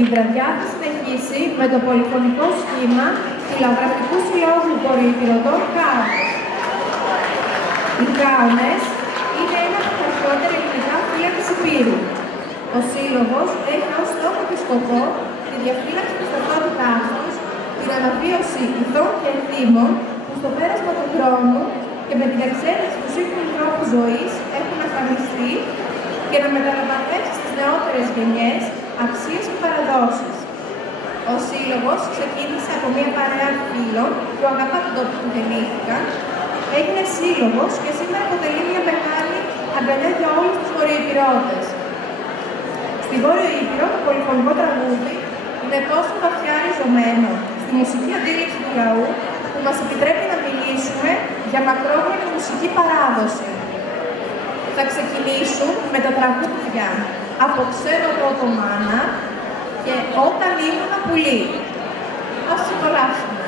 Η βραδιά θα συνεχίσει με το πολυφωνικό σχήμα Φιλογραφικού Συλλόγου Βορειοϊπειρωτών Κάουνες. Οι Κάουνες είναι ένα από τα αρχαιότερα ελληνικά φύλλα της Υπήρου. Ο Σύλλογος έχει ως στόχο και σκοπό τη διαφύλαξη της ταυτότητάς τους, την αναβίωση ηθών και εθήμων που στο πέρασμα του χρόνου και με την εξέλιξη του σύγχρονου τρόπου ζωής έχουν αφανιστεί και να μεταλαμβανεύσει στις νεότερες γενιές αξίες και παραδόσεις. Ο Σύλλογος ξεκίνησε από μια παρέα φίλων που αγαπά τον τόπο που γεννήθηκαν, έγινε σύλλογος και σήμερα αποτελεί μια μεγάλη αγκαλιά για όλους τους βορειοϊπειρώτες. Στη Βόρειο Ήπειρο, το πολυφωνικό τραγούδι είναι τόσο βαθιά ριζωμένο στη μουσική αντίληψη του λαού που μας επιτρέπει να μιλήσουμε για μακρόχρονη μουσική παράδοση. Θα ξεκινήσουν με τα τραγούδια «Από ξέρω πρώτο μάνα» και «Όταν ήμουν πουλί». Ας τις απολαύσουμε.